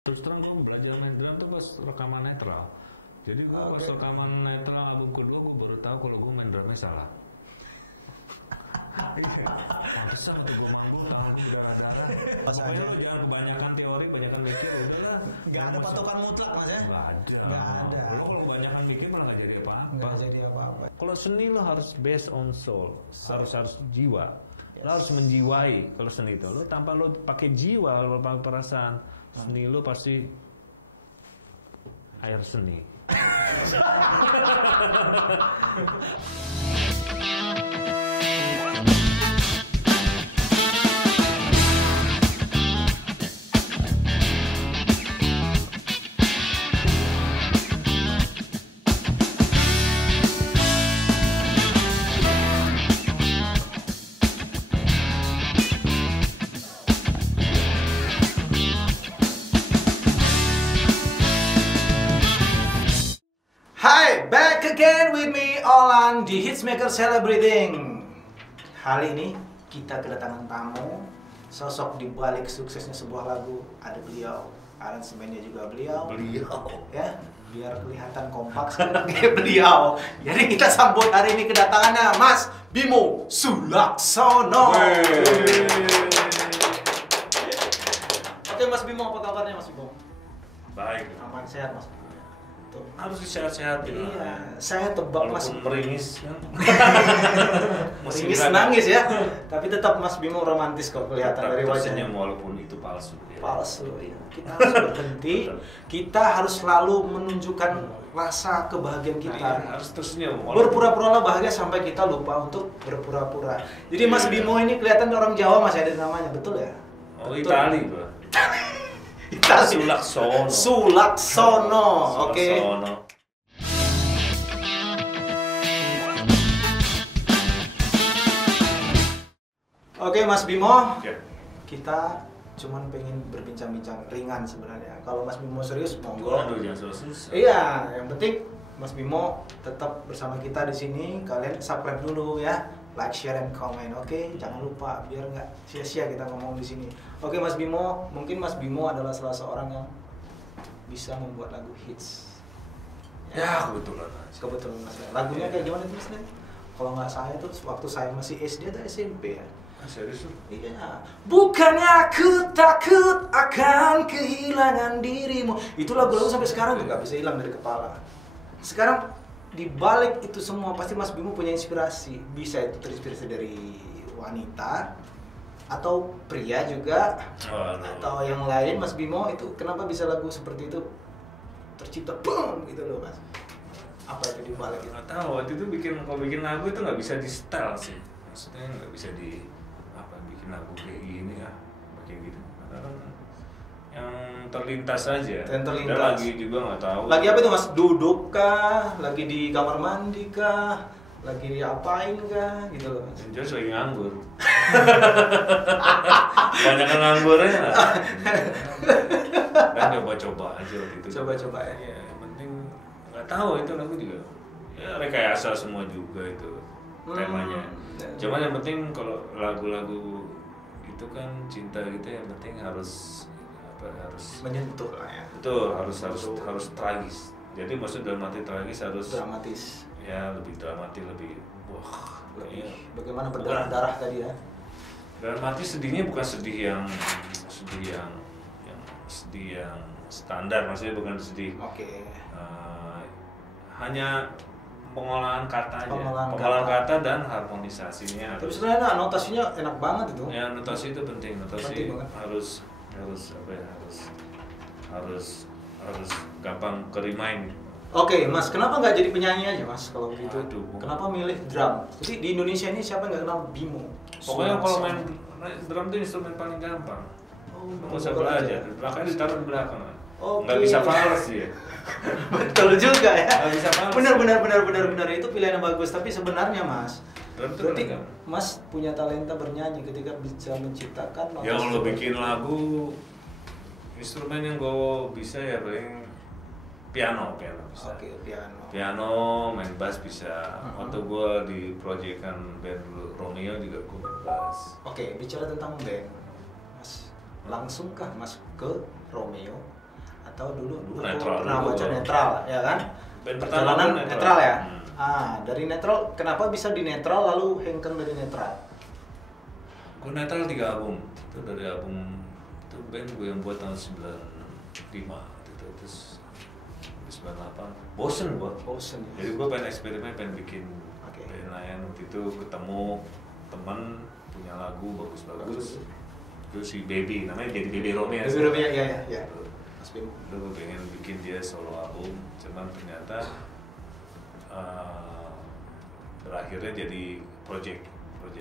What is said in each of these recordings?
Terus terang gue belajar main drum tuh pas rekaman netral. Jadi gue pas rekaman netral album kedua gue baru tahu kalau gue main drumnya salah. Pantesan tuh gue main darah-darah. Makanya jangan kebanyakan teori, kebanyakan mikir, udahlah. Gak ada patokan mutlak mas ya? Gak ada. Gak ada. Lo kalau kebanyakan mikir malah gak jadi apa-apa. Gak jadi apa-apa. Kalau seni lo harus based on soul, harus jiwa. Lo harus menjiwai kalau seni itu. Lo tanpa lo pakai jiwa, lo pakai perasaan, seni lo pasti air seni. Hai, back again with me Olan di Hitsmaker Celebrating. Kali ini kita kedatangan tamu, sosok di balik suksesnya sebuah lagu. Ada beliau, aransemennya juga beliau. Ya, biar kelihatan kompak sekali kayak beliau. Jadi kita sambut hari ini kedatangannya Mas Bimo Sulaksono. Oke Mas Bimo, apa kabarnya Mas Bimo? Baik. Aman, sehat Mas Bimo? Tuh. Harus sehat-sehat ya. Iya, saya tebak Mas meringis kan. meringis nangis ya. Tapi tetap Mas Bimo romantis kok kelihatan dari wajahnya. Walaupun itu palsu. Ya. Palsu ya. Kita harus berhenti. Kita harus selalu menunjukkan rasa kebahagiaan kita. Nah, harus terusnya. Berpura-pura lah bahagia sampai kita lupa untuk berpura-pura. Jadi Mas Bimo ini kelihatan orang Jawa masih ada namanya, betul ya? Oh, betul. Itali, Bro. Sulaksono. Sulaksono. Oke. Oke Mas Bimo, kita cuman pengen berbincang-bincang ringan sebenarnya. Kalau Mas Bimo serius, monggo. Aduh, jangan susah. Iya, yang penting Mas Bimo tetap bersama kita di sini. Kalian subscribe dulu ya, like, share, and comment. Oke, jangan lupa biar nggak sia-sia kita ngomong di sini. Oke Mas Bimo, mungkin Mas Bimo adalah salah seorang yang bisa membuat lagu hits. Ya, kebetulan. Kebetulan Mas. Lagunya kayak gimana tuh Mas? Kalau nggak saya tuh waktu saya masih SD atau SMP ya. Serius lu? Iya. Bukannya aku takut akan kehilangan dirimu. Itu lagu-lagu sampai sekarang tuh nggak bisa hilang dari kepala. Sekarang di balik itu semua pasti Mas Bimo punya inspirasi. Bisa itu terinspirasi dari wanita atau pria juga, atau yang lain. Mas Bimo itu kenapa bisa lagu seperti itu tercipta boom gitu loh Mas? Apa itu di balik itu? Nggak tahu, waktu itu kalau bikin lagu itu nggak bisa di style sih. Maksudnya nggak bisa bikin lagu kayak gini ya, kayak gitu. Karena kan yang terlintas aja. Yang terlintas. Dan lagi juga nggak tahu. Lagi apa itu Mas? Duduk kah? Lagi di kamar mandi kah? Lagi diapain kah? Gitu loh Mas. Yang jelas lagi nganggur. Banyak nganggurnya. Dan coba-coba aja waktu itu. Coba-coba ya. Ya, yang penting nggak tahu itu lagu juga. Ya rekayasa semua juga itu temanya. Cuman yang penting kalau lagu-lagu itu kan cinta gitu, yang penting harus menyentuh lah ya. Betul, harus tragis. Jadi maksud dalam arti tragis harus dramatis. Ya, lebih dramatis, lebih lebih bagaimana berdarah-darah tadi ya. Dramatis sedihnya bukan sedih yang standar, maksudnya bukan sedih. Oke. Hanya pengolahan kata aja. Pengolahan kata dan harmonisasinya. Tapi sebenarnya notasinya enak banget itu. Ya, notasi itu penting. Notasi harus gampang ke-remind. Oke, Mas, kenapa nggak jadi penyanyi aja, Mas? Kalau begitu, Aduh. kenapa milih drum? Jadi di Indonesia ini siapa yang nggak kenal Bimo? Pokoknya kalau main drum itu instrumen paling gampang. Nggak usah belajar. Belakangnya ditaruh di belakang. Nggak bisa fals ya. Betul juga ya. Nggak bisa fals. Benar itu pilihan yang bagus. Tapi sebenarnya, Mas, berarti Mas punya talenta bernyanyi ketika bisa menciptakan. Ya kalau bikin lagu, instrumen yang gue bisa ya paling piano bisa. Oke, piano, main bass bisa. Waktu gue di proyekan band Romeo juga gue main bass. Oke, bicara tentang band, Mas, langsungkah Mas ke Romeo tahu dulu Netral pernah dulu. baca netral ya kan. Band pertama Perjalanan netral. netral ya. Hmm. Dari netral kenapa bisa di netral lalu hengkang dari netral? Gue netral 3 album. Itu dari album itu band gue yang buat tahun 95 gitu. Terus 98 bosen gue. Bosen. Jadi gue pengen eksperimen, pengen bikin Oke. band lain. Waktu itu ketemu teman punya lagu bagus-bagus. Terus si Baby, namanya jadi Baby Romeo. Baby Romeo, ya. Mas Bim. Gue pengen bikin dia solo album, cuman ternyata berakhirnya jadi project.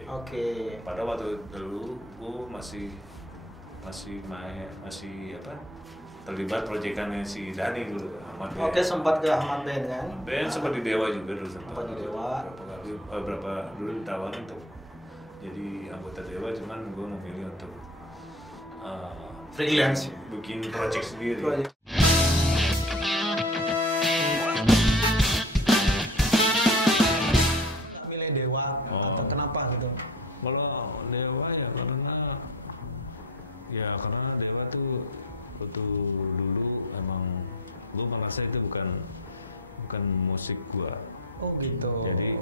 Oke. Pada waktu dulu gue masih terlibat proyekannya si Dani dulu, Ahmad Ben. Oke, sempat ke Ahmad Ben kan? Ben sempat di Dewa juga dulu Sempat di Dewa. berapa dulu ditawarin untuk jadi anggota Dewa, cuman gue memilih untuk Freelance. bikin project sendiri. Project. Milih Dewa atau kenapa gitu? Kalau Dewa ya karena Dewa tuh waktu dulu emang gue merasa itu bukan musik gue. Oh gitu. Jadi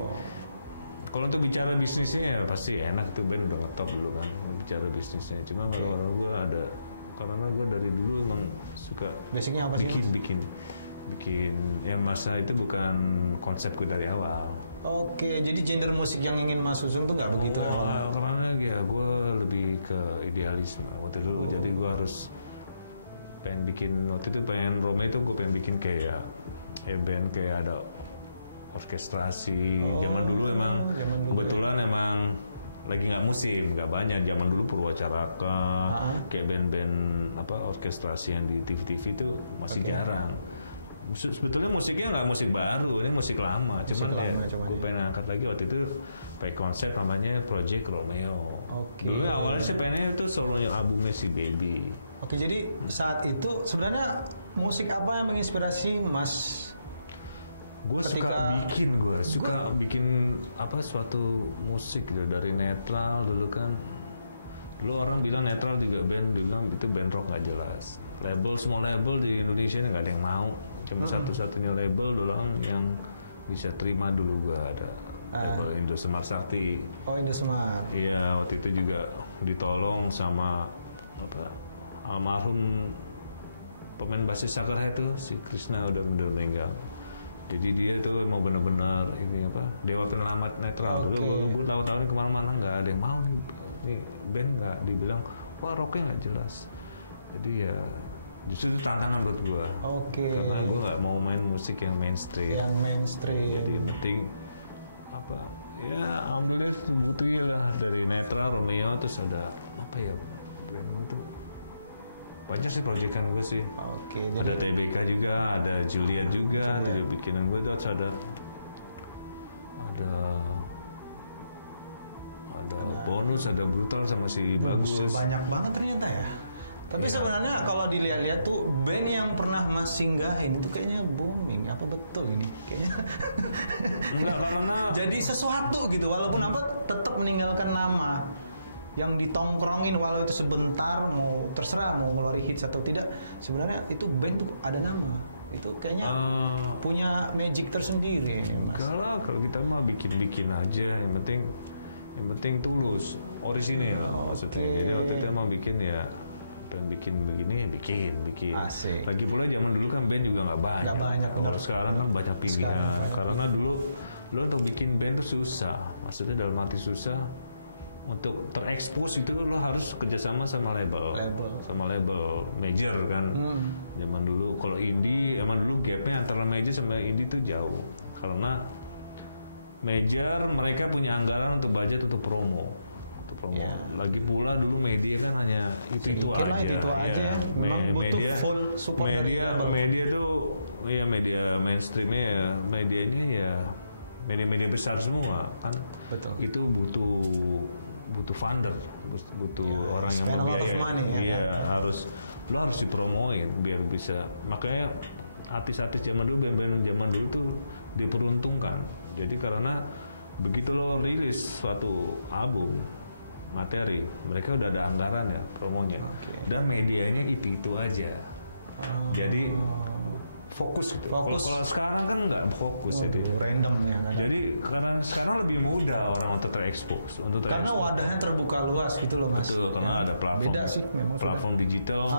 kalau untuk bicara bisnisnya ya pasti enak tuh, band udah ngetop dulu kan bicara bisnisnya. Cuma kalau gue ada, karena gue dari dulu emang suka Basicnya apa sih? bikin ya, masa itu bukan konsep gue dari awal. Oke, jadi genre musik yang ingin Mas susun tuh nggak begitu? Karena ya gue lebih ke idealisme waktu itu. Jadi gue harus pengen Rome itu gue pengen bikin kayak band kayak ada orkestrasi. Zaman dulu emang kebetulan emang lagi nggak musim, nggak banyak. Zaman dulu Purwacaraka, kayak band-band orkestrasi yang di TV-TV itu masih jarang. Sebetulnya musiknya nggak musik baru, ini musik lama. Cuman gue pengen angkat lagi waktu itu pakai konsep namanya Project Romeo. Oke. Dulu awalnya sih pengennya itu solonya albumnya si Baby. Oke, jadi saat itu sebenarnya musik apa yang menginspirasi Mas? Gue suka bikin suatu musik gitu, dari netral dulu kan. Dulu orang bilang netral juga band, bilang itu band rock gak jelas. Semua label di Indonesia ini gak ada yang mau. Cuma satu-satunya label doang yang bisa terima dulu gua ada. Label Indosmart Sakti. Oh, Indosmart. Iya, waktu itu juga ditolong sama almarhum pemain basis Sagarhead tuh, si Krishna udah meninggal. Jadi dia tuh mau benar-benar Dewa Penyelamat netral. Dulu gue tahu-tahu kemana-mana nggak ada yang mau nih band, nggak dibilang wah rocknya nggak jelas. Jadi ya justru itu tantangan buat gue. Karena gue nggak mau main musik yang mainstream. Jadi yang penting ambil bentuknya dari netral Romeo, terus ada band itu banyak sih proyekan gue sih. Ada TBK juga, ada Juliet juga, ada bikinan gue tuh, ada bonus, ada brutal sama si bagus. Banyak banget ternyata ya. Tapi sebenarnya kalau dilihat-lihat tuh band yang pernah Mas singgahin itu kayaknya booming. Apa betul ini? Kayaknya jadi sesuatu gitu, walaupun tetap meninggalkan nama yang ditongkrongin walau itu sebentar, mau terserah mau ngeluarin hits atau tidak. Sebenarnya itu band tuh ada nama. Itu kayaknya punya magic tersendiri ini, Mas. Kalau kita mau bikin aja, yang penting tulus, orisinil maksudnya. Jadi waktu itu emang bikin begini, bikin. Asik. Lagi pula zaman dulu kan band juga nggak banyak. Kalau sekarang kan banyak pilihan. Karena dulu lo untuk bikin band susah, maksudnya dalam arti susah. Untuk terekspos itu lo harus kerjasama sama label major kan. Zaman dulu kalau indie, emang dulu gapnya antara major sama indie itu jauh. Karena major mereka punya anggaran untuk budget untuk promo. Yeah. Lagi pula dulu media kan hanya itu aja. Media mainstreamnya ya, medianya ya media besar semua kan. Betul. Itu butuh funder, butuh orang yang membiayai. Harus dipromoin biar bisa. Makanya artis-artis zaman dulu, band-band zaman dulu itu diperuntukkan. Jadi karena begitu lo rilis suatu album materi, mereka udah ada anggaran ya promonya. Dan medianya itu aja. Jadi fokus. Kalau sekarang kan nggak fokus, jadi random ya. Jadi karena sekarang lebih mudah orang untuk terekspos, karena wadahnya terbuka luas gitu loh Mas. Betul, karena ada platform digital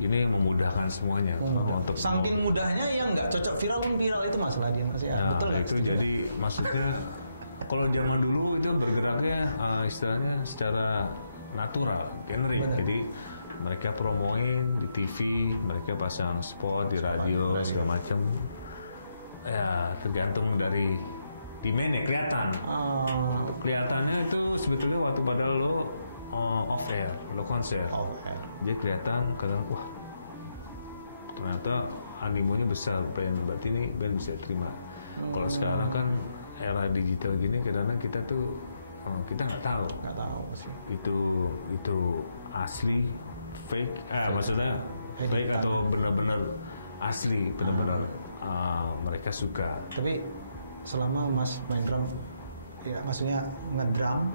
ini memudahkan semuanya untuk saking mudahnya yang nggak cocok viral itu masalah dia Mas ya. Betul ya. Itu jadi maksudnya kalau zaman dulu itu bergeraknya istilahnya secara natural, genre. Jadi mereka promoin di TV, mereka pasang spot di radio segala macam. Ya tergantung dari demand ya, kelihatan. Kelihatannya itu sebetulnya waktu pada lo off air, lo konser, dia kelihatan kadang wah ternyata animonya besar berarti ini band bisa terima. Kalau sekarang kan era digital gini kadang kita tuh kita nggak tahu sih itu asli fake maksudnya fake atau benar-benar asli benar-benar mereka suka. Tapi selama Mas main drum ya maksudnya ngedrum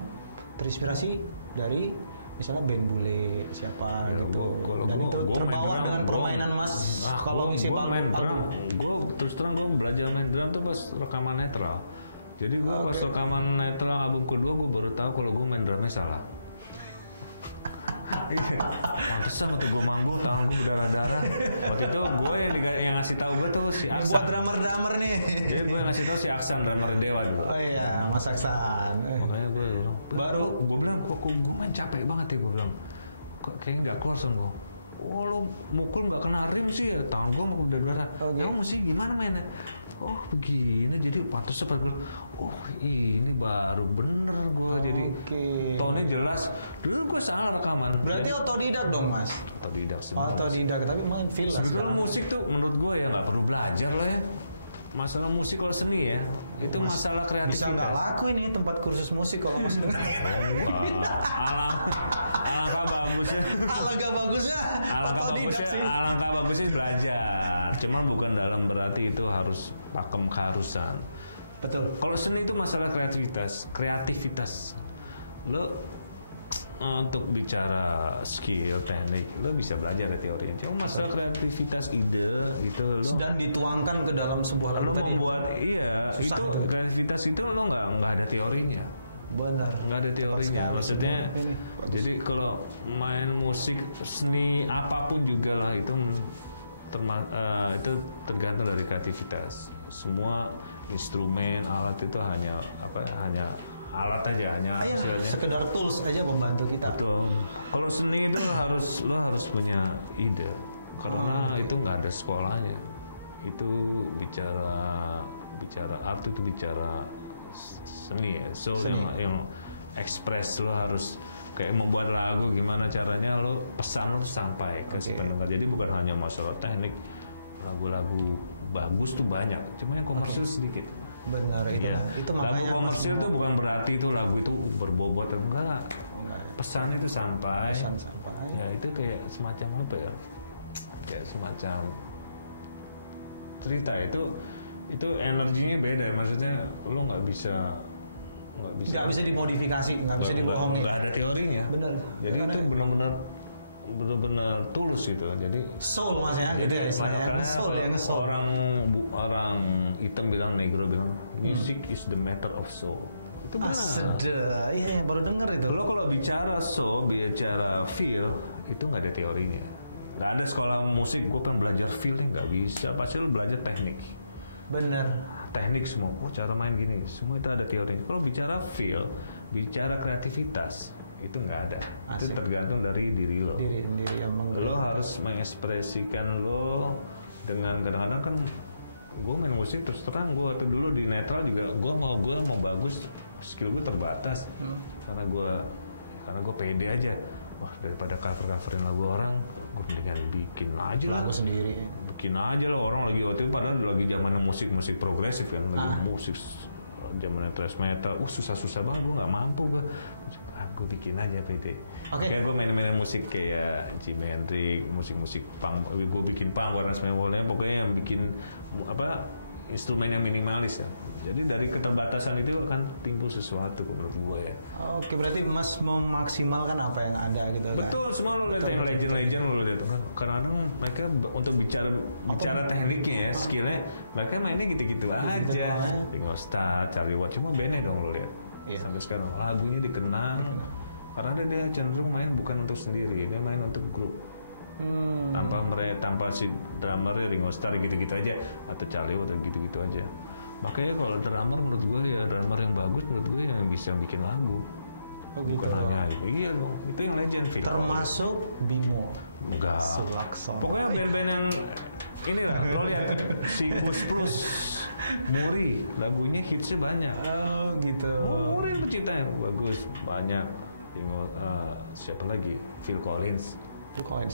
terinspirasi dari misalnya band bule siapa gitu dan itu terbawa dengan permainan Mas kalau ngisi main drum terus terang gue belajar main drum tuh pas rekaman netral. Jadi gue pas rekaman netral album kedua gue baru tahu kalau gue main drumnya salah. Pantesan tuh gue manggung tangan darah-darah. Waktu itu gue yang ngasih tahu gue tuh si Aksan. Buat drummer nih. Jadi gue yang ngasih tahu si Aksan, drummer Dewa dulu. Oh iya, Mas Aksan. Makanya gue baru gue bilang kok gue main capek banget ya, gue bilang kok kayak nggak keluar sama gue. Oh lo mukul gak kena rim sih, tangan gue mau darah. Emang mesti gimana mainnya? Oh begini, jadi pantas cepat dulu. Oh ini baru bener gue. Jadi tonnya jelas. Dulu gue salah rekaman. Berarti otodidak dong Mas? Otodidak semua. Otodidak, tapi main feel lah. Sekarang musik tuh menurut gue ya nggak perlu belajar lah ya. Masalah musik kalau seni ya, itu masalah kreativitas. Bisa nggak laku ini tempat kursus musik kalau Mas. Alangkah bagusnya otodidak sih. Alangkah bagusnya belajar. Cuma bukan dalam berarti itu harus pakem keharusan. Betul. Kalau seni itu masalah kreativitas. Lo untuk bicara skill, teknik, lo bisa belajar dari teori. Cuma masalah kreativitas, ide gitu. Dan dituangkan ke dalam sebuah lagu tadi. Iya, susah itu. Kreativitas itu lo nggak ada teorinya. Benar. Nggak ada teorinya. Maksudnya, jadi kalau main musik, seni apapun juga lah itu tergantung dari kreativitas. Semua instrumen, alat itu hanya alat aja, hanya sekedar tools aja membantu kita. Betul. Kalau seni itu lo harus punya ide, karena itu nggak ada sekolahnya. Itu bicara art itu bicara seni ya. So yang ekspres lo harus kayak membuat lagu gimana caranya lo pesan lo sampai ke si pendengar. Jadi bukan hanya masalah teknik, lagu-lagu bagus tuh banyak, cuma yang komersil sedikit. Benar itu. Ya. Itu makanya komersil itu bukan berarti itu lagu itu berbobot, enggak. Pesan itu sampai. Ya itu kayak semacam apa ya? Kayak semacam cerita itu energinya beda, maksudnya lo nggak bisa dimodifikasi, nggak bisa dibohongi. Nggak ada teorinya. Benar. Jadi itu benar-benar tulus itu. Jadi soul Mas ya, gitu ya istilahnya. Soul. Orang hitam bilang, negro bilang, music is the matter of soul. Itu benar. Iya, baru dengar itu. Lo kalau bicara soul, bicara feel, itu nggak ada teorinya. Nggak ada sekolah musik, gue kan belajar feel, nggak bisa. Pasti lo belajar teknik. Benar. Teknik semua, cara main gini, semua itu ada teorinya. Kalau bicara feel, bicara kreativitas, itu nggak ada. Asik. Itu tergantung dari diri lo. Diri sendiri yang lo harus mengekspresikan lo dengan, kadang-kadang kan gue main musik terus terang, gue waktu dulu di netral juga gue mau bagus, skill gue terbatas karena gue pede aja. Wah, daripada coverin lagu orang, gue mendingan bikin aja lagu sendiri. Bikin aja lo, orang lagi waktu itu padahal lagi zamannya musik progresif kan, lagi musik zamannya thrash metal, susah banget, gue nggak mampu gue bikin aja PT. Kayak gue main musik kayak Jimi Hendrix, musik punk, gue bikin punk, warna semuanya, pokoknya yang bikin instrumen yang minimalis ya. Jadi dari keterbatasan itu akan timbul sesuatu menurut gue ya. Oke, berarti Mas memaksimalkan apa yang ada gitu kan? Betul, semua legend-legend lo lihat. Karena mereka untuk bicara tekniknya ya, skillnya, mereka mainnya gitu-gitu aja. Ringo Starr, Charlie Watts, cuma bandnya dong lo lihat. Sampai sekarang lagunya dikenang. Karena dia cenderung main bukan untuk sendiri, dia main untuk grup. Tanpa si drummer Ringo Starr gitu-gitu aja, atau Charlie Watts gitu-gitu aja. Makanya kalau drummer menurut gue ya drummer yang bagus menurut gue yang bisa bikin lagu. Bukan hanya iya dong, itu yang legend. Termasuk Bimo. Enggak. Sulakso. Pokoknya band-band yang ini lah, lo lihat si Plus Muri, lagunya hitsnya banyak. Gitu. Muri penciptanya bagus, banyak. Siapa lagi? Phil Collins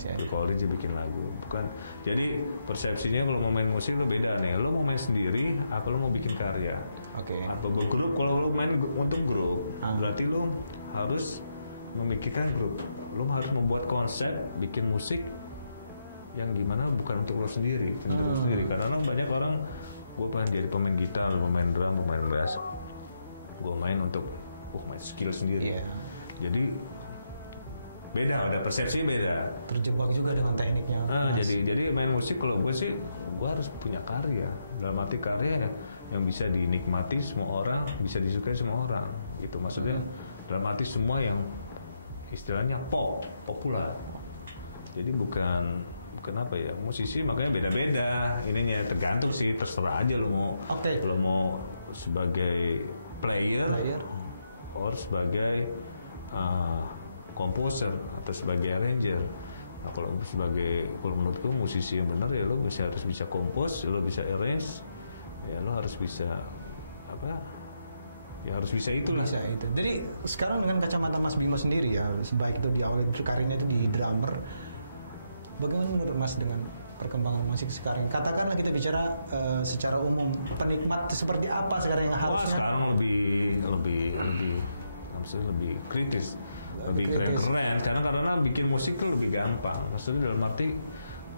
ya. Phil Collins dia bikin lagu. Bukan. Jadi persepsinya kalau mau main musik lo beda nih. Lo mau main sendiri, apa lo mau bikin karya? Oke. Atau grup? Kalau lo main untuk grup, berarti lo harus memikirkan grup. Lo harus membuat konsep, bikin musik yang gimana bukan untuk lo sendiri, untuk lo sendiri. Karena banyak orang, gue pengen jadi pemain gitar, pemain drum, pemain bass. Gue main untuk main skill sendiri. Jadi beda, ada persepsi beda. Terjebak juga dengan tekniknya. Jadi main musik kalau gue sih, gue harus punya karya. Dalam arti karya yang bisa dinikmati semua orang, bisa disukai semua orang. Gitu maksudnya. Dalam arti semua yang istilahnya populer. Jadi bukan apa ya, musisi makanya beda-beda. Ininya tergantung sih, terserah aja lo mau sebagai player. Or sebagai komposer atau sebagai arranger. Nah, kalau menurutku musisi yang benar ya lo harus bisa kompos, lo bisa arrange, ya lo harus bisa ya harus bisa itu. Jadi sekarang dengan kacamata Mas Bimo sendiri ya, sebaik itu di awal berkarirnya itu di drummer, bagaimana menurut Mas dengan perkembangan musik sekarang? Katakanlah kita bicara secara umum, penikmat seperti apa sekarang yang harusnya? Sekarang lebih kritis. Lebih keren karena bikin musik tuh lebih gampang, maksudnya dalam arti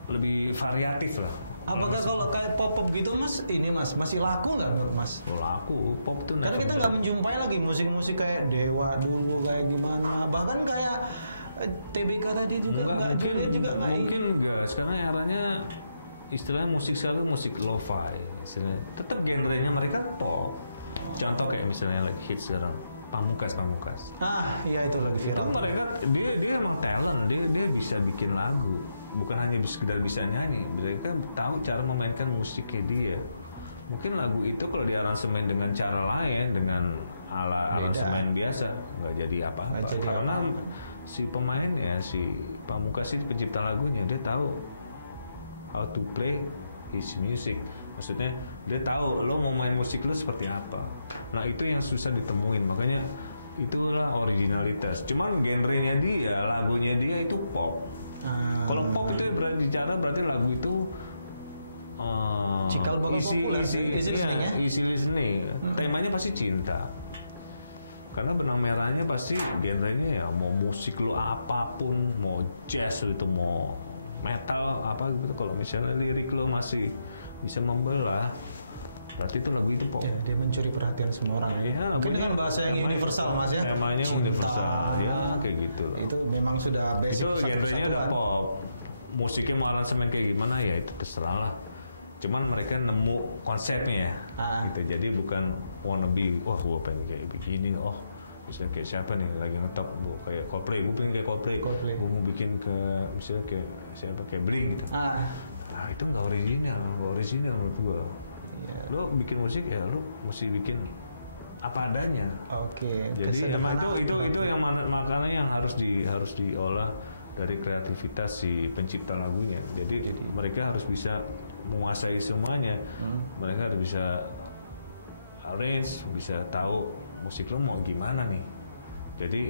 lebih variatif lah. Apakah kalau kayak pop gitu Mas masih laku nggak menurut Mas? Laku pop tuh karena kita nggak menjumpai lagi musik-musik kayak Dewa dulu kayak gimana, bahkan kayak TBK tadi juga nggak sekarang eranya istilahnya musik sekarang musik lo-fi, istilahnya tetap genrenya mereka pop. Contoh kayak misalnya hits sekarang Pamungkas. Iya itu lebih viral. Itu mereka dia emang talent, dia bisa bikin lagu, bukan hanya sekedar bisa nyanyi. Mereka tahu cara memainkan musiknya dia. Mungkin lagu itu kalau diaransemen dengan cara lain, dengan aransemen biasa, nggak jadi apa-apa. Karena si pemainnya, si Pamungkas itu pencipta lagunya, dia tahu how to play his music. Maksudnya dia tahu lo mau main musik lo seperti apa. Nah itu yang susah ditemuin, makanya itulah originalitas. Cuman genrenya dia, lagunya dia itu pop. Kalau pop itu berarti lagu itu easy listening. Temanya pasti cinta. Karena benang merahnya pasti genrenya ya, mau musik lo apapun, mau jazz itu mau metal apa gitu. Kalau misalnya lirik lo masih bisa membelah, berarti itu lagu itu pop. Ya, dia mencuri perhatian semua orang. Ya, mungkin dengan bahasa yang universal Mas ya. Temanya universal, ya kayak gitu. Itu memang sudah basic satu-satuan. Pop. Musiknya mau aransemen kayak gimana ya itu terserah lah. Cuman mereka nemu konsepnya ya. Gitu. Jadi bukan wannabe, gue pengen kayak begini, misalnya kayak siapa nih lagi ngetop kayak Coldplay, gue pengen kayak Coldplay. Gue mau bikin ke misalnya kayak siapa kayak Blink gitu. Itu nggak original menurut gue. Lo bikin musik ya lo mesti bikin apa adanya. Jadi itu yang makanya yang harus diolah dari kreativitas si pencipta lagunya. Jadi mereka harus bisa menguasai semuanya. Mereka harus bisa arrange, bisa tahu musik lo mau gimana nih. Jadi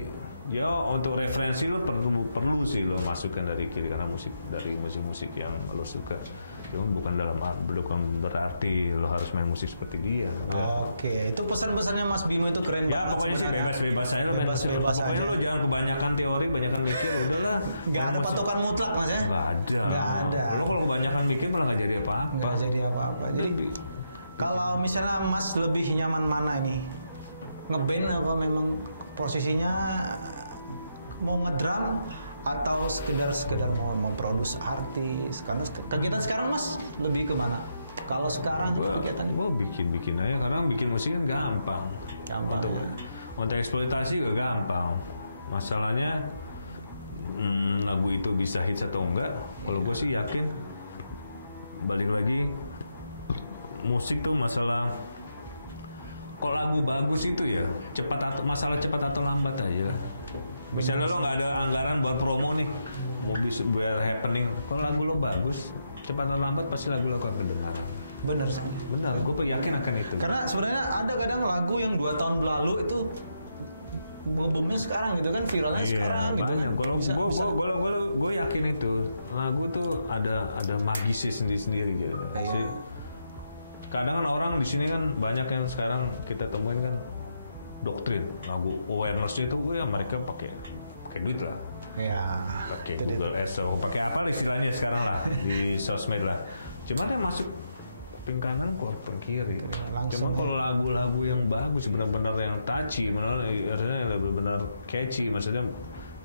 ya untuk referensi lo perlu sih lo masukkan dari kiri, karena dari musik yang lo suka. Cuma bukan berarti lo harus main musik seperti dia. Itu pesan-pesannya Mas Bimo itu keren banget sebenarnya. Bebas aja. Jangan kebanyakan teori, banyakan mikir. Udah nggak ada patokan mutlak Mas ya. Nggak ada. Lo kalau kebanyakan mikir malah nggak jadi apa-apa. Jadi Kalau misalnya Mas lebih nyaman mana ini? Ngeband apa memang posisinya mau ngedrum atau sekedar mau produce artis? Karena kegiatan sekarang Mas lebih ke mana? Kalau sekarang kegiatan gue bikin aja, karena bikin musik kan gampang. Tuh. Untuk eksploitasi juga gampang. Masalahnya lagu itu bisa hits atau enggak. Kalau gue sih yakin, balik lagi musik tuh masalah. Kalau lagu bagus itu ya masalah cepat atau lambat aja. Misalnya lo nggak ada anggaran buat promo nih, mau bisa biar happening. Kalau lagu lo bagus, cepat atau lambat pasti lagu lo akan mendengar. Bener, gue yakin akan itu. Karena sebenarnya ada kadang lagu yang 2 tahun lalu itu boomnya sekarang gitu kan, viralnya sekarang gitu kan. Gue yakin itu lagu tuh ada magisnya sendiri gitu. Kadang orang di sini kan banyak yang sekarang kita temuin kan doktrin lagu awareness-nya itu ya mereka pakai duit lah. Ya. Pakai Google SEO, pakai apa istilahnya sekarang lah di sosmed lah. Cuman yang masuk kuping kanan kuping kiri. Cuman kalau lagu-lagu yang bagus benar-benar yang touchy, benar-benar catchy, maksudnya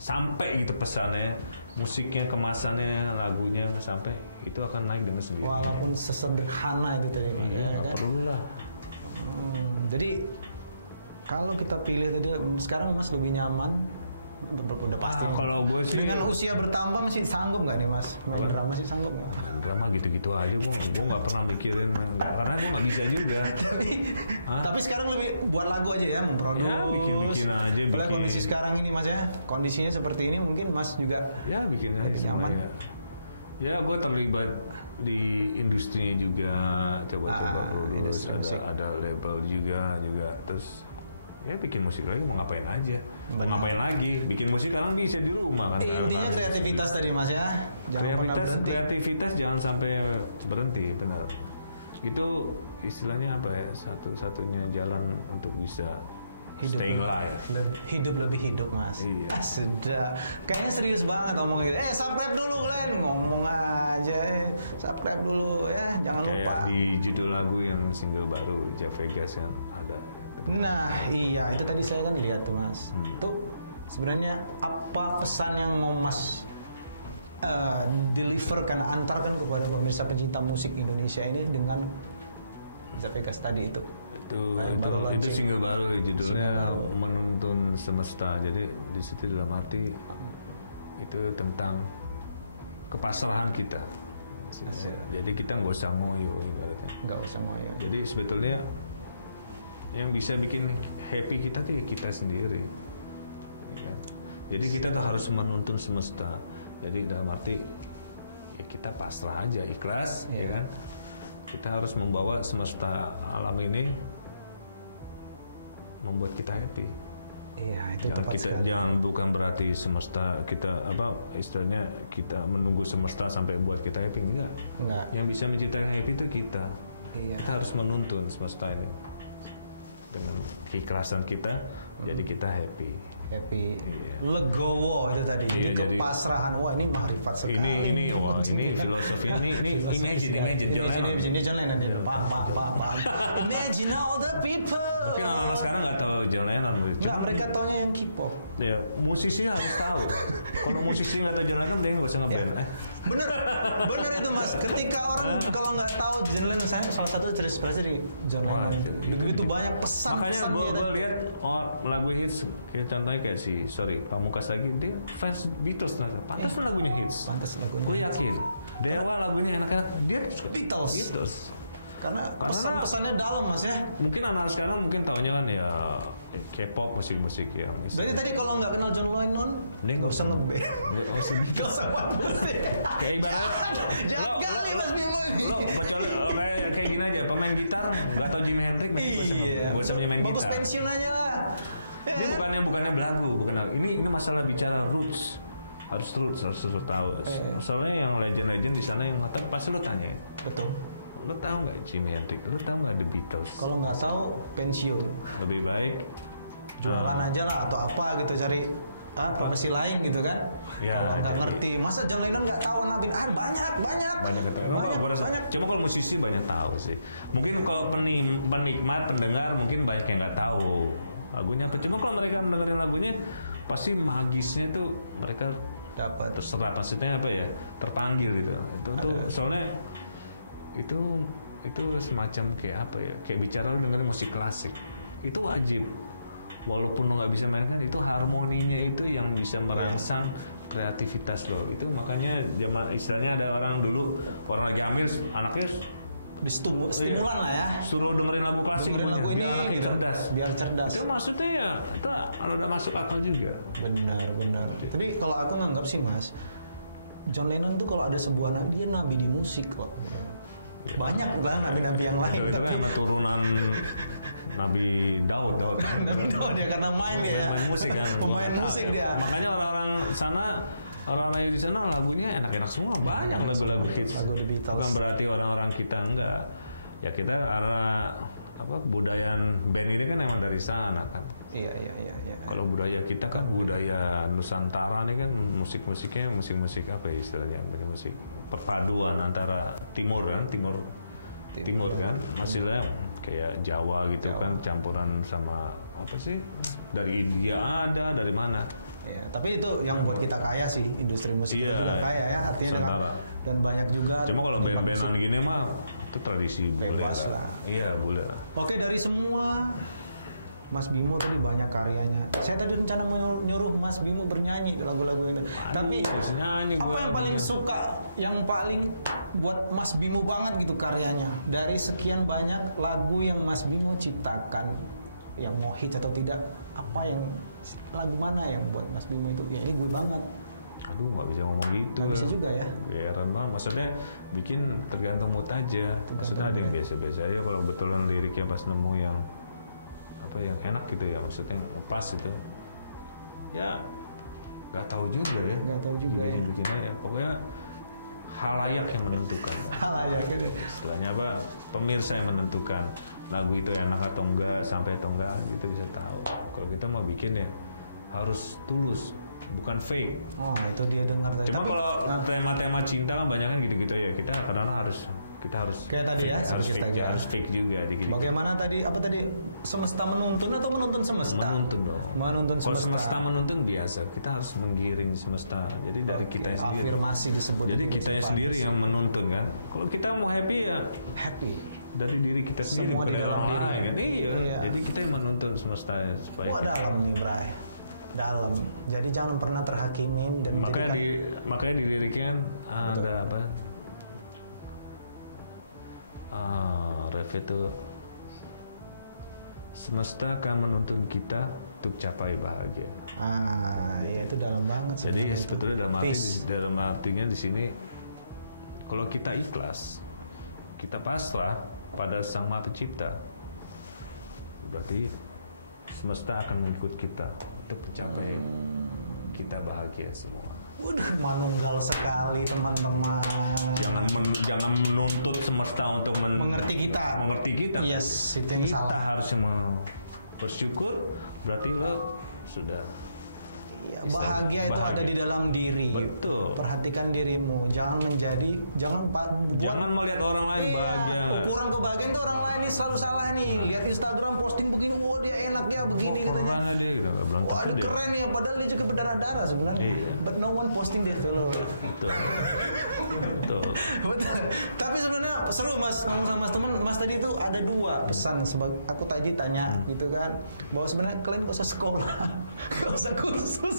sampai gitu pesannya, musiknya, kemasannya, lagunya sampai itu akan naik dengan sendiri. Walaupun sesederhana gitu ya. Nggak perlu lah. Jadi kalau kita pilih tadi sekarang Mas lebih nyaman, udah pasti. Kalau gue sih dengan usia bertambah masih sanggup nggak nih Mas? Main drama masih sanggup nggak? Drama gitu-gitu aja, gue nggak pernah pikirin karena gue nggak bisa juga. Tapi sekarang lebih buat lagu aja ya, memproduksi. Ya, bikin aja. Oleh kondisi sekarang ini Mas ya, kondisinya seperti ini mungkin Mas juga ya bikin aja nyaman. Ya gue terlibat di industrinya juga, coba-coba produksi, ada label juga terus ya bikin musik lagi, mau ngapain aja. Mau ngapain lagi, bikin musik kan bisa di rumah kan. Intinya kreativitas tadi Mas ya, jangan pernah berhenti. Kreativitas jangan sampai berhenti, benar. Itu istilahnya apa ya, satu-satunya jalan untuk bisa staying alive. Hidup lebih hidup Mas. Iya. Sudah. Kayaknya serius banget ngomongin. Subscribe dulu Len, ngomong aja. Subscribe dulu ya, jangan lupa. Kayak di judul lagu yang single baru Jeff Vegas yang ada. Nah iya, itu tadi saya kan lihat tuh Mas. Itu sebenarnya apa pesan yang mau Mas deliverkan, antarkan kepada pemirsa pencinta musik Indonesia ini dengan Jeff Vegas tadi itu? Itu single baru judulnya Menuntun Semesta. Jadi di situ dalam arti itu tentang kepasrahan kita. Jadi kita nggak usah ngoyo. Jadi sebetulnya yang bisa bikin happy kita tuh kita sendiri. Jadi kita nggak harus menuntun semesta. Jadi dalam arti ya kita pasrah aja, ikhlas, ya kan. Kita harus membawa semesta alam ini membuat kita happy. Iya, itu tepat sekali. Jangan bukan berarti semesta kita istilahnya kita menunggu semesta sampai buat kita happy, enggak. Yang bisa menciptakan happy itu kita. Iya. Kita harus menuntun semesta ini dengan keikhlasan kita, jadi kita happy. Legowo itu tadi, kepasrahan. Wah ini makrifat sekali. Ini filosofi ini jalan nanti. Imagine all the people. Tapi orang sekarang nggak tahu jalan. Nggak, mereka taunya yang K-pop. Ya, musisi harus tahu. Kalau musisi nggak tahu jalan, dia nggak usah ngeband. Bener itu Mas. Ketika orang kalau nggak tahu jalan, saya salah satu terinspirasi dari jalan. Begitu banyak pesan-pesan dia. Gue lihat lagu hits, kayak contohnya kayak Pamungkas lagi, dia fans Beatles lah, pantas lagunya hits. Gue yakin. Dia lagunya kan, dia Beatles. Karena pesan-pesannya dalam Mas ya. Mungkin anak sekarang taunya kan ya K-pop, musik-musik ya. Jadi tadi kalau nggak kenal John Lennon, nggak usah ngeband, nggak usah musik. Jangan kali Mas Bimo. Kayak gini aja, pemain gitar nggak tahu di metrik, nggak usah punya main gitar. Bagus pensiun aja lah. Ini bukannya belagu, bukan. Ini masalah bicara roots. Harus tahu. Soalnya yang legend di sana yang mata pasti lo tanya. Betul. Lo tahu nggak Jimi Hendrix? Lo tahu nggak The Beatles? Kalau nggak tahu pensiun. Lebih baik jualan aja lah atau apa gitu, cari profesi lain gitu kan. Kalau nggak ngerti, masa John Lennon nggak tahu Nabil? Banyak. Coba kalau musisi banyak tahu sih. sih. Mungkin kalau penikmat pendengar mungkin banyak yang nggak tahu lagunya. Cuma kalau mereka mendengar lagunya pasti magisnya itu mereka dapat terserah, maksudnya apa ya, terpanggil gitu. Itu tuh soalnya itu semacam kayak apa ya, kayak bicara dengerin musik klasik itu wajib, walaupun lo nggak bisa main itu harmoninya itu yang bisa merangsang kreativitas lo. Itu makanya zaman istilahnya ada orang dulu orang lagi hamil anaknya stimulan lah ya, suruh dengerin lagu klasik, dengerin lagu ini gitu biar cerdas. Itu maksudnya ya itu ada masuk akal juga. Benar. Tapi kalau aku nganggap sih Mas, John Lennon tuh kalau ada sebuah dia nabi di musik kok. Banyak kan nabi-nabi yang lain, tapi turunan Nabi Daud dia karena main dia, main musik kan, main musik dia. Makanya orang sana, orang lain di sana lagunya enak-enak semua, banyak lagu hits. Lagu The Beatles. Bukan berarti orang-orang kita enggak. Ya kita karena budaya band ini kan emang dari sana kan. Iya. Kalau budaya kita kan budaya Nusantara ini kan musik-musiknya musik apa ya istilahnya, musik perpaduan antara timur kan, hasilnya kayak Jawa gitu kan, campuran sama apa sih, dari India ada, dari mana. Ya, tapi itu yang buat kita kaya sih, industri musik juga kaya ya, artinya dan banyak juga. Cuma kalau band-band gini mah itu tradisi bebas lah. Iya boleh lah. Oke, dari semua Mas Bimo tadi banyak karyanya. Saya tadi rencana mau nyuruh Mas Bimo bernyanyi lagu-lagu itu. Tapi apa yang paling suka, yang paling buat Mas Bimo banget gitu karyanya? Dari sekian banyak lagu yang Mas Bimo ciptakan, yang mau hits atau tidak, apa yang lagu mana yang buat Mas Bimo itu ya ini gue banget? Aduh, nggak bisa ngomong gitu. Nggak bisa juga ya. Ya heran banget. Maksudnya bikin tergantung mood aja. Maksudnya ada yang biasa-biasa aja. Kalau betulan liriknya pas nemu yang apa yang enak gitu ya, maksudnya pas itu. Ya nggak tahu juga deh. Nggak tahu juga. Bikin ya. Pokoknya halayak yang menentukan. Halayak gitu. Istilahnya apa? Pemirsa yang menentukan lagu itu enak atau enggak, sampai atau enggak, itu bisa tahu. Kalau kita mau bikin ya harus tulus, bukan fake. Oh, itu dia dengar. Cuma kalau tema-tema cinta kan banyak kan gitu-gitu ya. Kita kadang-kadang harus kayak tadi fake, ya, harus fake juga dikit-dikit. Bagaimana tadi apa tadi, semesta menuntun atau menuntun semesta? Menuntun dong. Menuntun Kalau semesta menuntun biasa, kita harus menggiring semesta. Jadi dari kita sendiri. Afirmasi disebut. Jadi kita sendiri yang menuntun kan. Kalau kita mau happy ya happy dari diri kita sendiri. Semua di dalam diri kan. Iya. Jadi kita yang menuntun semesta supaya kita dalam nih, Bray. Dalam. Jadi jangan pernah terhakimi dan makanya di liriknya ada apa? Ref itu semesta akan menuntun kita untuk capai bahagia. Ya itu dalam banget. Jadi sebetulnya dalam artinya di sini kalau kita ikhlas, kita pasrah pada Sang Maha Pencipta, berarti semesta akan mengikut kita untuk mencapai kita bahagia semua. Waduh, manunggal sekali teman-teman. Jangan menuntut semesta untuk mengerti kita. Yes, itu yang kita salah. Harus semua bersyukur, berarti lo sudah. Ya, bahagia itu ada di dalam diri. Betul. Perhatikan dirimu, jangan melihat orang lain bahagia. Ukuran kebahagiaan itu orang lain ini selalu salah nih. Lihat Instagram posting begini, dia enaknya begini katanya. Wah, ada keren ya, padahal dia juga berdarah-darah sebenarnya. But no one posting that dulu. Betul. Tapi sebenarnya seru Mas teman. Mas tadi itu ada dua pesan. Aku tadi tanya gitu kan, bahwa sebenarnya kalian gak usah sekolah, gak usah kursus.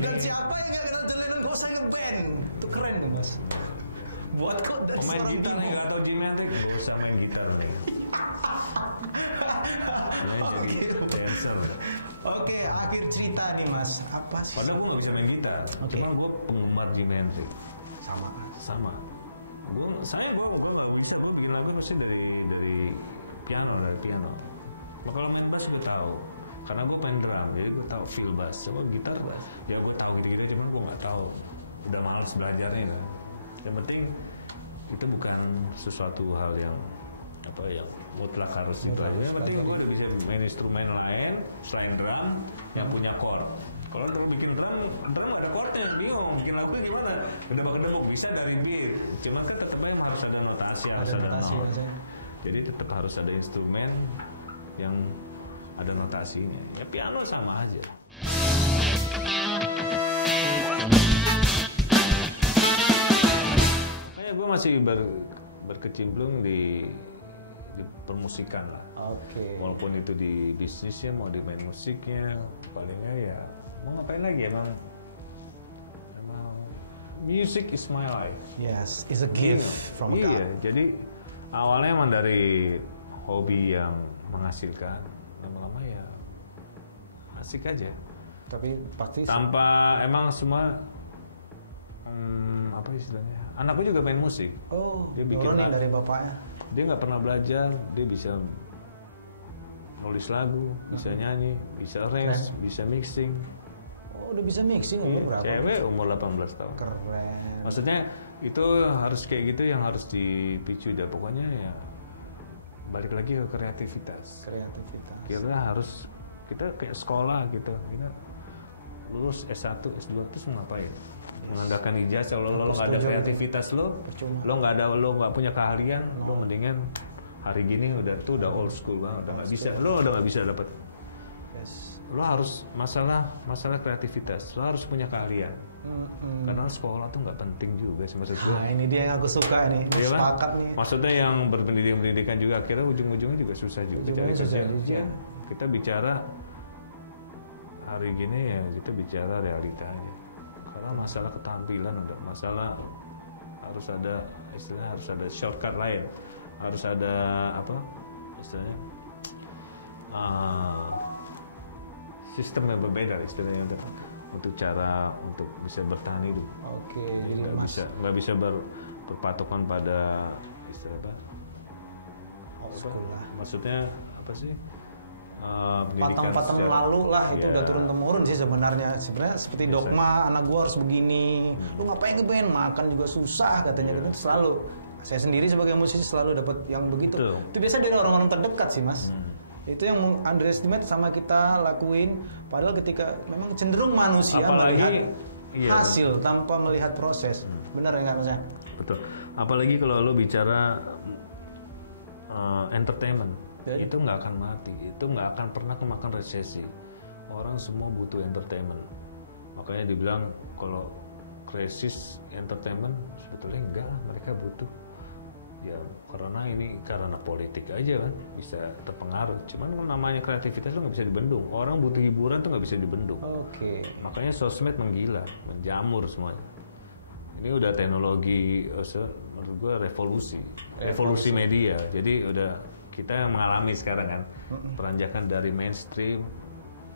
Dan siapa yang gak kenal John Lennon, gak usah nge-band. Itu keren tuh Mas. Buat kok dari pemain seorang gitar Bimo. nih, gak tau Jimatic bisa main gitar nih. Jadi dancer. Oke, akhir cerita nih Mas. Apa sih? Padahal gue gak bisa main gitar. Oke. Cuma gue penggemar Jimatic. Sama. Gue gak bisa, gue bikin lagu pasti dari piano. Nah, kalau main bass gue tahu. Karena gue main drum, jadi gue tahu feel bass. Coba gitar bass, ya gue tahu gitu-gitu, cuma gue nggak tahu. Udah malas belajarnya kan. Yang penting itu bukan sesuatu hal yang mutlak harus itu aja. Yang penting gue udah bisa main instrumen lain selain drum yang punya chord Kalau untuk bikin drum ada chordnya, bingung bikin lagu gimana? Gedebak-gedebuk bisa dari beat, cuma kan tetapnya harus ada notasi, harus ada note. Jadi tetap harus ada instrumen yang ada notasinya. Ya piano sama aja. Kayak gue masih berkecimpung di permusikan lah. Oke. Walaupun itu di bisnisnya, mau di main musiknya, palingnya ya mau ngapain lagi emang music is my life. Yes, it's a gift from God. Iya, jadi awalnya emang dari hobi yang menghasilkan, lama-lama ya asik aja. Tapi pasti tanpa emang semua apa istilahnya? Anakku juga main musik. Oh, dia bikin dari bapaknya. Dia nggak pernah belajar, dia bisa nulis lagu, bisa nyanyi, bisa arrange, bisa mixing. Oh, udah bisa mixing umur berapa? Cewek umur 18 tahun. Keren. Maksudnya itu harus kayak gitu yang harus dipicu dah. Pokoknya ya balik lagi ke kreativitas. Kita kayak sekolah gitu. Kita lulus S1, S2 terus mau ngapain? Mengandalkan ijazah, lo nggak ada kreativitas lo nggak punya keahlian, lo mendingan hari gini udah old school banget, udah nggak bisa dapat. Lo harus masalah kreativitas, lo harus punya keahlian. Karena sekolah tuh nggak penting juga sih maksud gue. Nah, ini dia yang aku suka nih, sepakat nih. Maksudnya yang berpendidikan juga akhirnya ujung-ujungnya juga susah juga cari kerja. Kita bicara hari gini ya kita bicara realitanya. Karena masalah ketampilan udah masalah harus ada istilahnya harus ada shortcut lain, harus ada apa istilahnya sistem yang berbeda istilahnya untuk cara untuk bisa bertahan hidup. Oke, jadi nggak bisa berpatokan pada istilah apa? Maksudnya apa sih? Patang-patang lalu lah itu udah turun temurun sih sebenarnya seperti dogma anak gua harus begini, lu ngapain ngeband, makan juga susah katanya gitu selalu. Saya sendiri sebagai musisi selalu dapat yang begitu. Itu biasa dari orang-orang terdekat sih mas. Itu yang underestimate sama kita lakuin, padahal ketika memang cenderung manusia melihat hasil tanpa melihat proses. Benar nggak mas? Betul. Apalagi kalau lo bicara entertainment. Itu nggak akan mati, itu nggak akan pernah kemakan resesi. Orang semua butuh entertainment. Makanya dibilang kalau krisis entertainment sebetulnya enggak, mereka butuh. Ya karena politik aja kan bisa terpengaruh. Cuman namanya kreativitas lo nggak bisa dibendung. Orang butuh hiburan tuh nggak bisa dibendung. Oke. Makanya sosmed menggila, menjamur semuanya. Ini udah teknologi, menurut gue revolusi media. Jadi udah kita mengalami sekarang kan peranjakan dari mainstream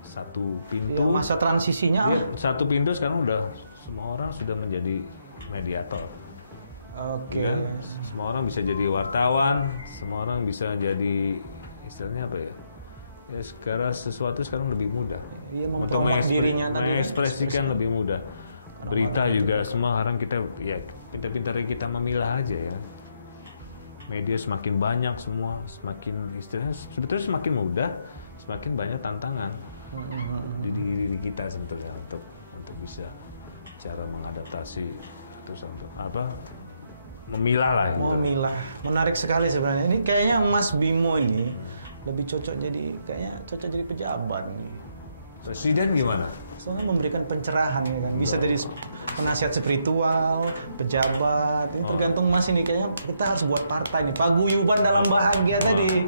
satu pintu. Ya, masa transisinya satu pintu sekarang udah semua orang sudah menjadi mediator. Oke. Ya, semua orang bisa jadi wartawan, semua orang bisa jadi istilahnya apa ya? Ya sekarang sesuatu sekarang lebih mudah. Iya, untuk mengekspresikan lebih mudah. Berita juga semua orang kita ya pintar-pintar kita memilah aja ya. Media semakin banyak semua, semakin istilahnya sebetulnya semakin mudah, semakin banyak tantangan di diri kita sebetulnya untuk bisa cara mengadaptasi terus apa memilah lah gitu. Memilah, menarik sekali sebenarnya. Ini kayaknya Mas Bimo ini lebih cocok jadi pejabat nih. Presiden gimana? Soalnya memberikan pencerahan ya kan. Bisa jadi penasihat spiritual, pejabat. Ini tergantung Mas ini kayaknya kita harus buat partai nih. Paguyuban dalam bahagia tadi.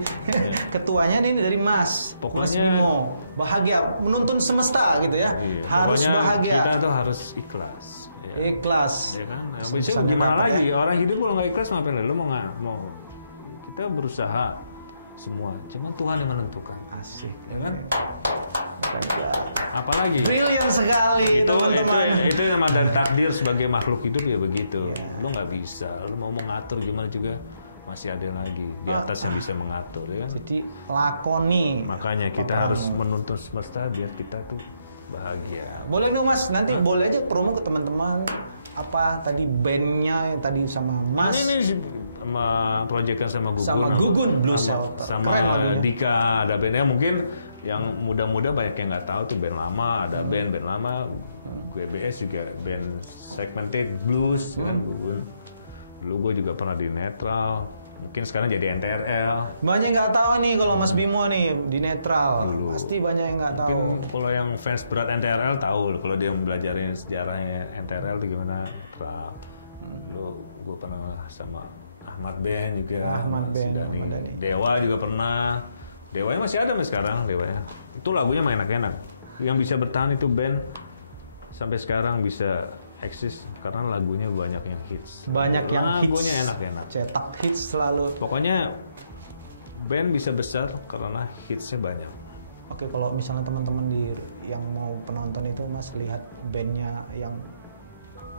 Ketuanya ini dari Mas. Pokoknya Mas Bimo. Bahagia, menuntun semesta gitu ya. Iya, harus bahagia. Kita tuh harus ikhlas. Ya. Ikhlas. Ya kan? Nah, gimana lagi? Ya? Orang hidup kalau nggak ikhlas ngapain? Lu mau kita berusaha semua. Cuma Tuhan yang menentukan. Asik. Ya kan? Apalagi brilian sekali teman-teman. Itu yang ada takdir sebagai makhluk hidup ya begitu. Lo nggak bisa, lo mau mengatur gimana juga masih ada lagi di atas yang bisa mengatur ya. Jadi lakoni. Makanya kita harus menuntun semesta biar kita tuh bahagia. Boleh dong Mas, nanti boleh aja promo ke teman-teman apa tadi bandnya tadi sama Mas. Ini sama proyekan sama Gugun. Sama Gugun Blue Shelter. Sama Dika ada bandnya mungkin yang muda-muda banyak yang nggak tahu tuh band lama, ada band lama. GBS juga band segmented blues kan. Dulu gue juga pernah di Netral. Mungkin sekarang jadi NTRL. Banyak yang nggak tahu nih kalau Mas Bimo nih di Netral. Dulu. Pasti banyak yang nggak tahu. Mungkin kalau yang fans berat NTRL tahu kalau dia belajarin sejarahnya NTRL itu gimana. Dulu gue pernah sama Ahmad Ben juga. Ahmad Ben, Dewa juga pernah. Dewanya masih ada sekarang Dewanya. Itu lagunya main enak-enak. Yang bisa bertahan itu band sampai sekarang bisa eksis karena lagunya banyak yang hits. Banyak yang lagunya hits. enak-enak. Cetak hits selalu. Pokoknya band bisa besar karena hitsnya banyak. Oke, kalau misalnya teman-teman yang mau penonton itu Mas lihat bandnya yang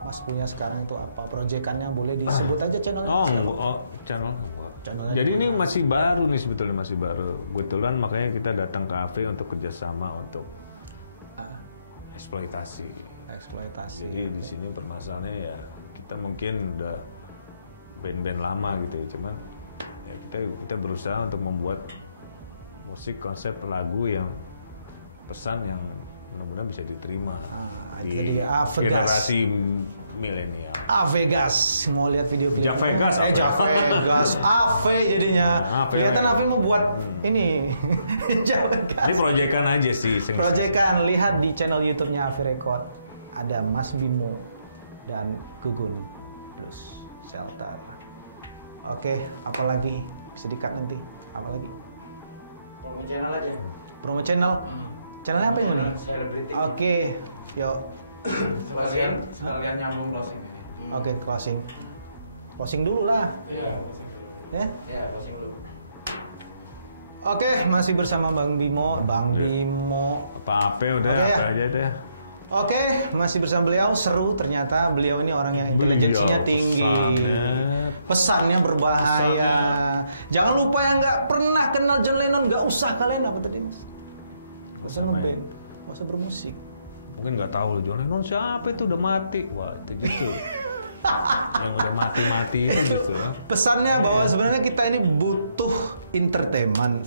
Mas punya sekarang itu apa? Proyekannya boleh disebut aja channelnya. Channelnya. Jadi ini masih baru nih sebetulnya masih baru. Kebetulan makanya kita datang ke AV untuk kerjasama untuk eksploitasi. Jadi di sini permasalahannya ya kita mungkin udah band-band lama gitu ya, cuman ya kita berusaha untuk membuat musik konsep lagu yang pesan yang mudah-mudahan bisa diterima di generasi milenial. Vegas mau lihat video klip. Vegas. AV jadinya. Kelihatan AV mau buat ini. Vegas. Ini proyekan aja sih. Proyekan, lihat di channel YouTube-nya AV Record. Ada Mas Bimo dan Gugun. Terus Shelter. Oke, apalagi bisa di-cut nanti. Apalagi? Promo channel aja. Promo channel. Channelnya apa ini? Oke, yuk. Sekalian nyambung closing. Oke, closing. Closing dulu lah. Iya. Ya? Ya, closing dulu. Oke, masih bersama Bang Bimo. Apa udah apa aja deh. Oke, masih bersama beliau. Seru ternyata beliau ini orang yang intelijensinya tinggi. Pesannya berbahaya. Jangan lupa yang nggak pernah kenal John Lennon, nggak usah kalian apa tadi Mas? Nggak usah ngeband, nggak usah bermusik. Mungkin nggak tahu John Lennon siapa itu udah mati. Wah itu gitu. Yang udah mati itu gitu. Pesannya bahwa sebenarnya kita ini butuh entertainment,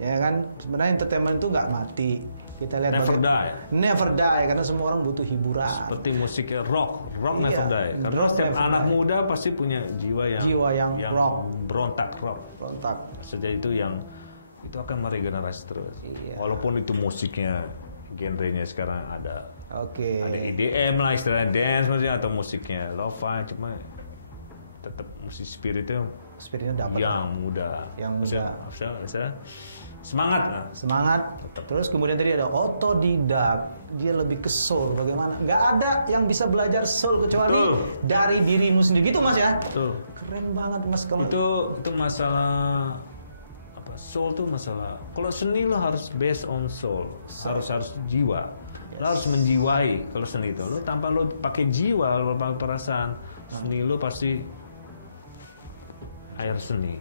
ya kan? Sebenarnya entertainment itu nggak mati. Kita lihat never die karena semua orang butuh hiburan. Seperti musiknya rock never die. Karena setiap anak muda pasti punya jiwa yang rock, berontak. Sejak itu itu akan meregenerasi terus. Iya. Walaupun itu musiknya genrenya sekarang ada ada EDM lah istilahnya dance maksudnya atau musiknya lo-fi, cuma tetap musik spiritnya dapat yang muda semangat. Terus kemudian tadi ada otodidak, dia lebih ke soul. Bagaimana? Nggak ada yang bisa belajar soul kecuali dari dirimu sendiri gitu Mas ya. Betul. Keren banget Mas kalau itu masalah soul tuh masalah. Kalau seni lo harus based on soul. Harus jiwa. Lo harus menjiwai kalau seni itu. Lo tanpa lo pakai jiwa, lo pakai perasaan, seni lo pasti air seni.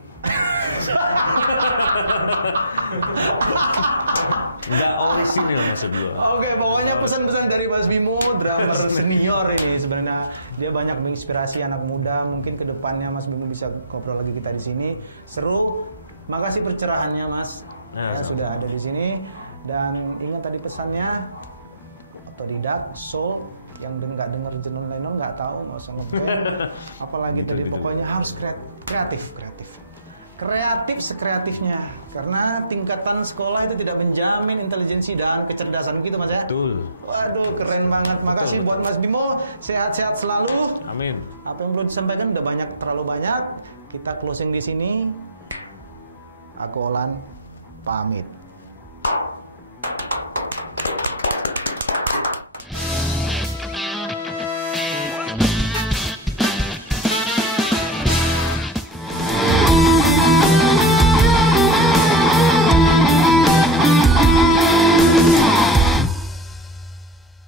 Nggak sini maksud gue. Oke, pokoknya pesan-pesan dari Mas Bimo, drummer senior ini sebenarnya dia banyak menginspirasi anak muda. Mungkin kedepannya Mas Bimo bisa ngobrol lagi kita di sini. Seru. Makasih pencerahannya Mas. Sudah ada di sini dan ingat tadi pesannya otodidak, soul yang nggak dengar John Lennon nggak tahu nggak usah ngeband. Apalagi tadi pokoknya harus kreatif sekreatifnya karena tingkatan sekolah itu tidak menjamin intelijensi dan kecerdasan gitu Mas ya. Betul. Waduh keren banget. Makasih buat Mas Bimo, sehat-sehat selalu. Amin. Apa yang belum disampaikan udah terlalu banyak. Kita closing di sini. Aku Olan pamit.